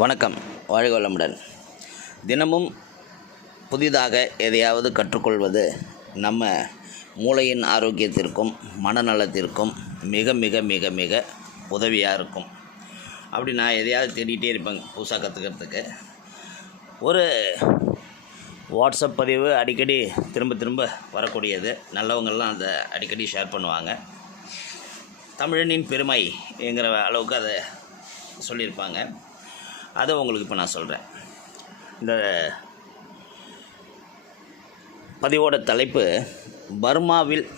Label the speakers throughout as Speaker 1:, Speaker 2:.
Speaker 1: வணக்கம். வாழ்க வளமுடன். தினமும் புதிதாக எதையாவது கற்றுக்கொள்வது நம்ம மூளையின் ஆரோக்கியத்திற்கும் மனநலத்திற்கும் மிக மிக மிக மிக உதவியாக இருக்கும். அப்படி நான் எதையாவது தேடிகிட்டே இருப்பேங்க புதுசாக கற்றுக்கிறதுக்கு ஒரு வாட்ஸ்அப் பதிவு அடிக்கடி திரும்ப திரும்ப வரக்கூடியது. நல்லவங்கள்லாம் அதை அடிக்கடி ஷேர் பண்ணுவாங்க. தமிழனின் பெருமை என்கிற அளவுக்கு அதை சொல்லியிருப்பாங்க. அதை உங்களுக்கு இப்போ நான் சொல்கிறேன் இந்த பதிவோட தலைப்பு பர்மாவில்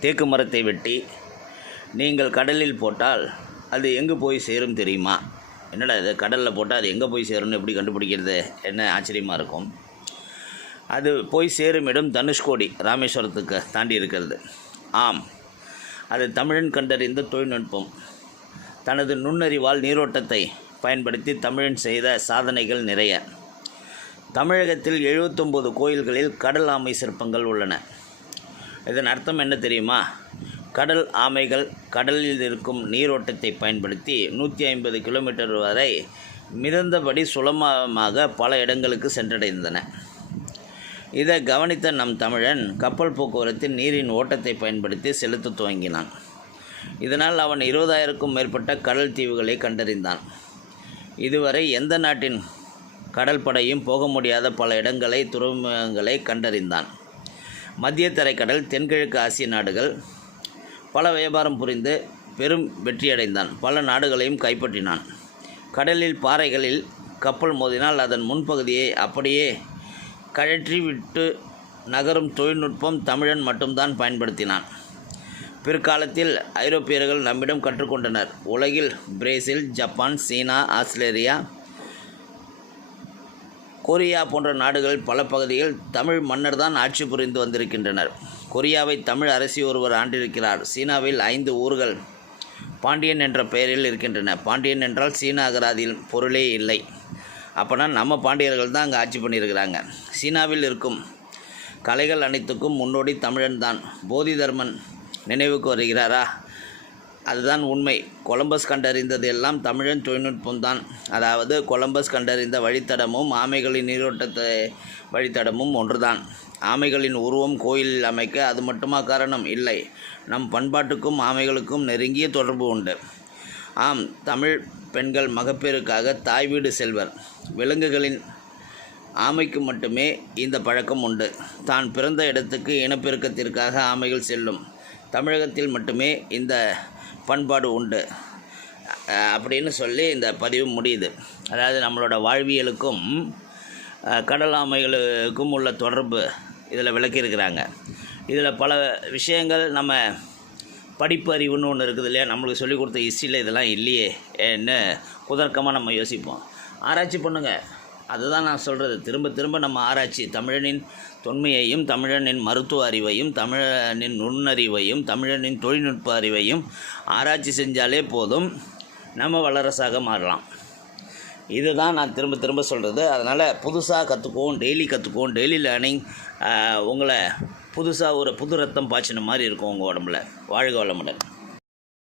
Speaker 1: தேக்கு மரத்தை வெட்டி நீங்கள் கடலில் போட்டால் அது எங்கே போய் சேரும் தெரியுமா? என்னடா இது? கடலில் போட்டால் அது எங்கே போய் சேரும்னு எப்படி கண்டுபிடிக்கிறது என்ன ஆச்சரியமாக இருக்கும். அது போய் சேரும் இடம் தனுஷ்கோடி ராமேஸ்வரத்துக்கு தாண்டி இருக்கிறது. ஆம் அது தமிழன் கண்டறிந்த தொழில்நுட்பம். தனது நுண்ணறிவால் நீரோட்டத்தை பயன்படுத்தி தமிழன் செய்த சாதனைகள் நிறைய. தமிழகத்தில் எழுபத்தொம்போது கோயில்களில் கடல் ஆமை சிற்பங்கள் உள்ளன. இதன் அர்த்தம் என்ன தெரியுமா? கடல் ஆமைகள் கடலில் இருக்கும் நீரோட்டத்தை பயன்படுத்தி நூற்றி ஐம்பது கிலோமீட்டர் வரை மிதந்தபடி சுலபமாக பல இடங்களுக்கு சென்றடைந்தன. இதை கவனித்த நம் தமிழன் கப்பல் போக்குவரத்தில் நீரின் ஓட்டத்தை பயன்படுத்தி செலுத்த துவங்கினான். இதனால் அவன் இருபதாயிரக்கும் மேற்பட்ட கடல் தீவுகளை கண்டறிந்தான். இதுவரை எந்த நாட்டின் கடற்படையும் போக முடியாத பல இடங்களை துறைமுகங்களை கண்டறிந்தான். மத்திய தரைக்கடல் தென்கிழக்கு ஆசிய நாடுகள் பல வியாபாரம் புரிந்து பெரும் வெற்றியடைந்தான். பல நாடுகளையும் கைப்பற்றினான். கடலில் பாறைகளில் கப்பல் மோதினால் அதன் முன்பகுதியை அப்படியே கழற்றி விட்டு நகரும் தொழில்நுட்பம் தமிழன் மட்டும்தான் பயன்படுத்தினான். பிற்காலத்தில் ஐரோப்பியர்கள் நம்மிடம் கற்றுக்கொண்டனர். உலகில் Brazil Japan China Australia Korea போன்ற நாடுகளில் பல பகுதிகள் தமிழ் மன்னர் தான் ஆட்சி புரிந்து வந்திருக்கின்றனர். கொரியாவை தமிழ் அரசி ஒருவர் ஆண்டிருக்கிறார். சீனாவில் ஐந்து ஊர்கள் பாண்டியன் என்ற பெயரில் இருக்கின்றன. பாண்டியன் என்றால் சீன அகராதியில் பொருளே இல்லை. அப்போனா நம்ம பாண்டியர்கள் தான் அங்கே ஆட்சி பண்ணியிருக்கிறாங்க. சீனாவில் இருக்கும் கலைகள் அனைத்துக்கும் முன்னோடி தமிழன் தான். போதி தர்மன் நினைவுக்கு வருகிறாரா அதுதான் உண்மை. கொலம்பஸ் கண்டறிந்தது எல்லாம் தமிழன் தொழில்நுட்பம்தான் அதாவது கொலம்பஸ் கண்டறிந்த வழித்தடமும் ஆமைகளின் நீரோட்டத்தை வழித்தடமும் ஒன்றுதான். ஆமைகளின் உருவம் கோயிலில் அமைக்க அது மட்டுமா காரணம்? இல்லை. நம் பண்பாட்டுக்கும் ஆமைகளுக்கும் நெருங்கிய தொடர்பு உண்டு. ஆம் தமிழ் பெண்கள் மகப்பேறுக்காக தாய் வீடு செல்வர். விலங்குகளின் ஆமைக்கு மட்டுமே இந்த பழக்கம் உண்டு. தான் பிறந்த இடத்துக்கு இனப்பெருக்கத்திற்காக ஆமைகள் செல்லும். தமிழகத்தில் மட்டுமே இந்த பண்பாடு உண்டு. அப்படின்னு சொல்லி இந்த பதிவு முடியுது. அதாவது நம்மளோட வாழ்வியலுக்கும் கடலாமைகளுக்கும் கடல் ஆமைகளுக்கும் உள்ள தொடர்பு இதில் விளக்கியிருக்கிறாங்க. இதில் பல விஷயங்கள் நம்ம படிப்பு அறிவுன்னு ஒன்று இருக்குது இல்லையா? நம்மளுக்கு சொல்லிக் கொடுத்த ஹிஸ்ட்ரியில் இதெல்லாம் இல்லையே என்ன குதர்க்கமாக நம்ம யோசிப்போம். ஆராய்ச்சி பண்ணுங்கள் அதுதான் நான் சொல்கிறது திரும்ப திரும்ப நம்ம ஆராய்ச்சி தமிழனின் தொன்மையையும் தமிழனின் மருத்துவ அறிவையும் தமிழனின் நுண்ணறிவையும் தமிழனின் தொழில்நுட்ப அறிவையும் ஆராய்ச்சி செஞ்சாலே போதும். நம்ம வல்லரசாக மாறலாம். இதுதான் நான் திரும்ப திரும்ப சொல்கிறது அதனால் புதுசாக கற்றுக்குவோம் டெய்லி கற்றுக்குவோம் டெய்லி லேர்னிங் உங்களை புதுசாக ஒரு புது ரத்தம் பாய்ச்சின மாதிரி இருக்கும் உங்கள் உடம்புல. வாழ்க வளமுடன்.